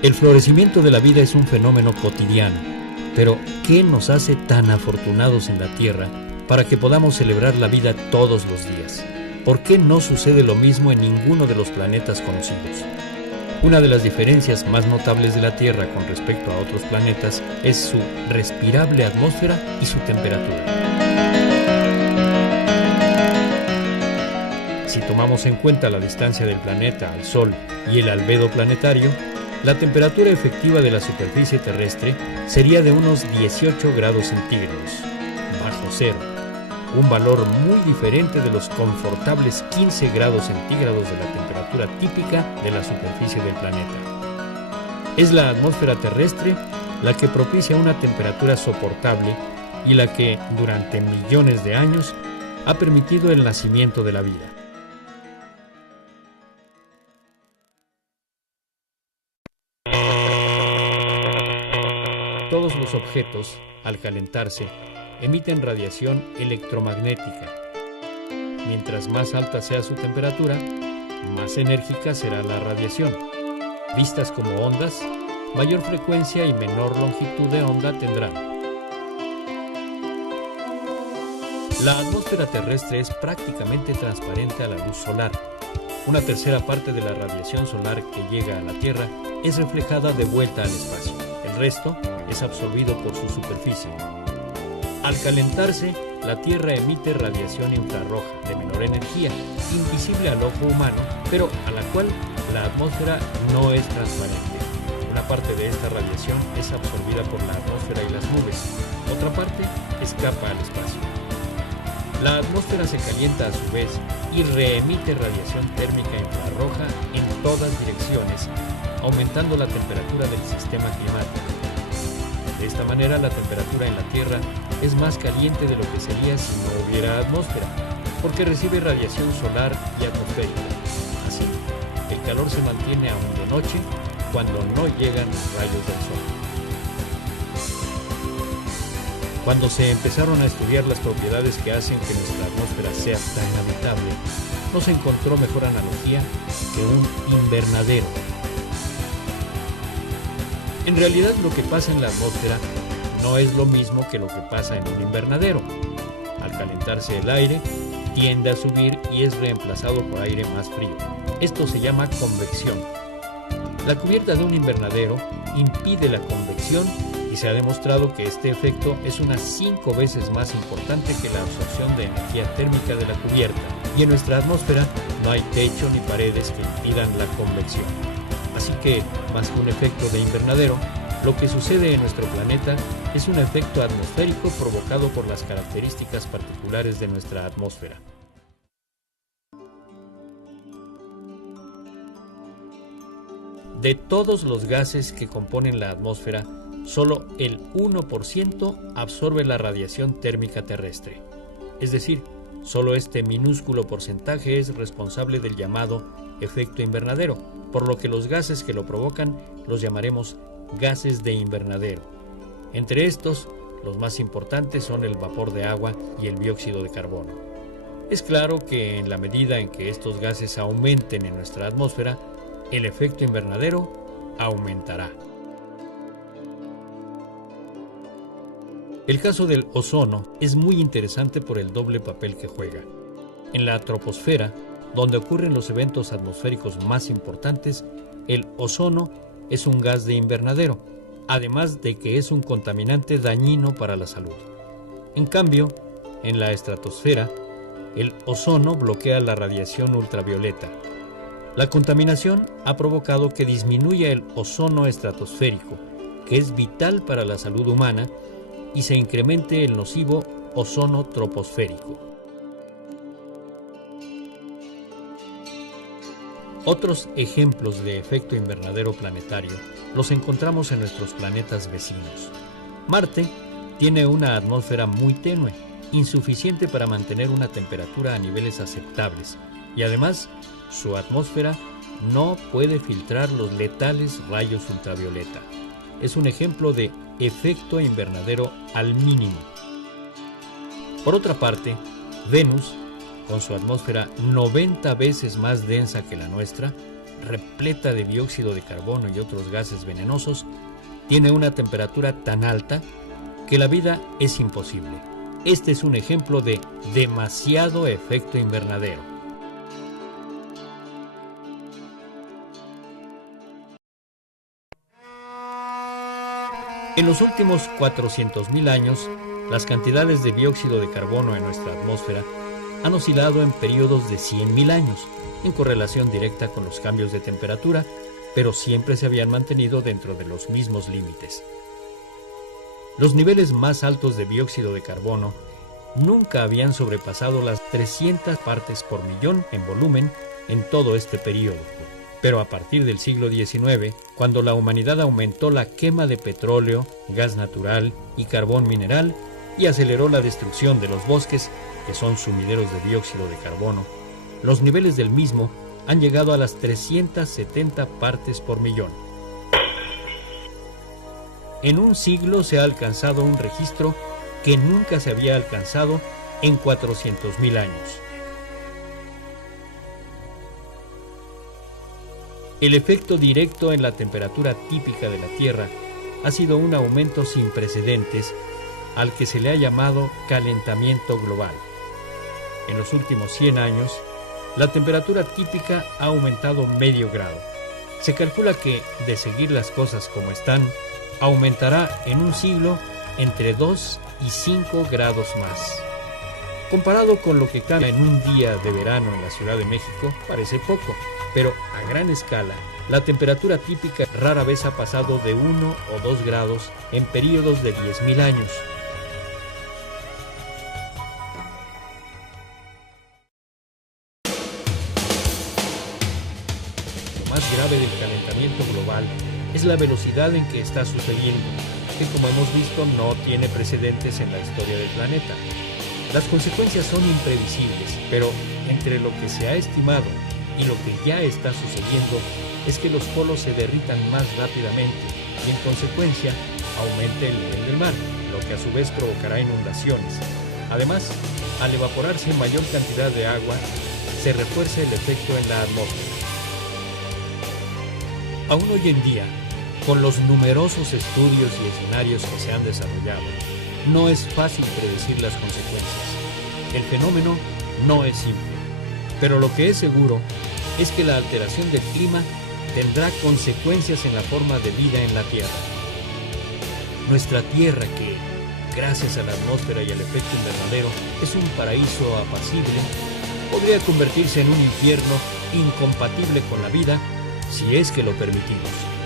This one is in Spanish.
El florecimiento de la vida es un fenómeno cotidiano, pero ¿qué nos hace tan afortunados en la Tierra para que podamos celebrar la vida todos los días? ¿Por qué no sucede lo mismo en ninguno de los planetas conocidos? Una de las diferencias más notables de la Tierra con respecto a otros planetas es su respirable atmósfera y su temperatura. Si tomamos en cuenta la distancia del planeta al Sol y el albedo planetario, la temperatura efectiva de la superficie terrestre sería de unos 18 grados centígrados, bajo cero, un valor muy diferente de los confortables 15 grados centígrados de la temperatura típica de la superficie del planeta. Es la atmósfera terrestre la que propicia una temperatura soportable y la que, durante millones de años, ha permitido el nacimiento de la vida. Todos los objetos, al calentarse, emiten radiación electromagnética. Mientras más alta sea su temperatura, más enérgica será la radiación. Vistas como ondas, mayor frecuencia y menor longitud de onda tendrán. La atmósfera terrestre es prácticamente transparente a la luz solar. Una tercera parte de la radiación solar que llega a la Tierra es reflejada de vuelta al espacio. El resto es absorbido por su superficie. Al calentarse, la Tierra emite radiación infrarroja de menor energía, invisible al ojo humano, pero a la cual la atmósfera no es transparente. Una parte de esta radiación es absorbida por la atmósfera y las nubes, otra parte escapa al espacio. La atmósfera se calienta a su vez y reemite radiación térmica infrarroja en todas direcciones, aumentando la temperatura del sistema climático. De esta manera, la temperatura en la Tierra es más caliente de lo que sería si no hubiera atmósfera, porque recibe radiación solar y atmosférica. Así, el calor se mantiene aún de noche cuando no llegan los rayos del sol. Cuando se empezaron a estudiar las propiedades que hacen que nuestra atmósfera sea tan habitable, no se encontró mejor analogía que un invernadero. En realidad, lo que pasa en la atmósfera no es lo mismo que lo que pasa en un invernadero. Al calentarse el aire, tiende a subir y es reemplazado por aire más frío. Esto se llama convección. La cubierta de un invernadero impide la convección y se ha demostrado que este efecto es unas 5 veces más importante que la absorción de energía térmica de la cubierta. Y en nuestra atmósfera no hay techo ni paredes que impidan la convección. Así que, más que un efecto de invernadero, lo que sucede en nuestro planeta es un efecto atmosférico provocado por las características particulares de nuestra atmósfera. De todos los gases que componen la atmósfera, solo el 1% absorbe la radiación térmica terrestre. Es decir, solo este minúsculo porcentaje es responsable del llamado efecto invernadero, por lo que los gases que lo provocan los llamaremos gases de invernadero. Entre estos, los más importantes son el vapor de agua y el dióxido de carbono. Es claro que en la medida en que estos gases aumenten en nuestra atmósfera, el efecto invernadero aumentará. El caso del ozono es muy interesante por el doble papel que juega. En la troposfera, donde ocurren los eventos atmosféricos más importantes, el ozono es un gas de invernadero, además de que es un contaminante dañino para la salud. En cambio, en la estratosfera, el ozono bloquea la radiación ultravioleta. La contaminación ha provocado que disminuya el ozono estratosférico, que es vital para la salud humana, y se incremente el nocivo ozono troposférico. Otros ejemplos de efecto invernadero planetario los encontramos en nuestros planetas vecinos. Marte tiene una atmósfera muy tenue, insuficiente para mantener una temperatura a niveles aceptables, y además su atmósfera no puede filtrar los letales rayos ultravioleta. Es un ejemplo de efecto invernadero al mínimo. Por otra parte, Venus, con su atmósfera 90 veces más densa que la nuestra, repleta de dióxido de carbono y otros gases venenosos, tiene una temperatura tan alta que la vida es imposible. Este es un ejemplo de demasiado efecto invernadero. En los últimos 400.000 años, las cantidades de dióxido de carbono en nuestra atmósfera han oscilado en periodos de 100.000 años, en correlación directa con los cambios de temperatura, pero siempre se habían mantenido dentro de los mismos límites. Los niveles más altos de dióxido de carbono nunca habían sobrepasado las 300 partes por millón en volumen en todo este periodo. Pero a partir del siglo XIX, cuando la humanidad aumentó la quema de petróleo, gas natural y carbón mineral y aceleró la destrucción de los bosques, que son sumideros de dióxido de carbono, los niveles del mismo han llegado a las 370 partes por millón. En un siglo se ha alcanzado un registro que nunca se había alcanzado en 400.000 años. El efecto directo en la temperatura típica de la Tierra ha sido un aumento sin precedentes al que se le ha llamado calentamiento global. En los últimos 100 años, la temperatura típica ha aumentado medio grado. Se calcula que, de seguir las cosas como están, aumentará en un siglo entre 2 y 5 grados más. Comparado con lo que cambia en un día de verano en la Ciudad de México, parece poco, pero a gran escala, la temperatura típica rara vez ha pasado de 1 o 2 grados en periodos de 10.000 años. Lo más grave del calentamiento global es la velocidad en que está sucediendo, que como hemos visto no tiene precedentes en la historia del planeta. Las consecuencias son imprevisibles, pero entre lo que se ha estimado y lo que ya está sucediendo es que los polos se derritan más rápidamente y en consecuencia aumente el nivel del mar, lo que a su vez provocará inundaciones. Además, al evaporarse mayor cantidad de agua, se refuerza el efecto en la atmósfera. Aún hoy en día, con los numerosos estudios y escenarios que se han desarrollado, no es fácil predecir las consecuencias. El fenómeno no es simple, pero lo que es seguro es que la alteración del clima tendrá consecuencias en la forma de vida en la Tierra. Nuestra Tierra, que, gracias a la atmósfera y al efecto invernadero, es un paraíso apacible, podría convertirse en un infierno incompatible con la vida si es que lo permitimos.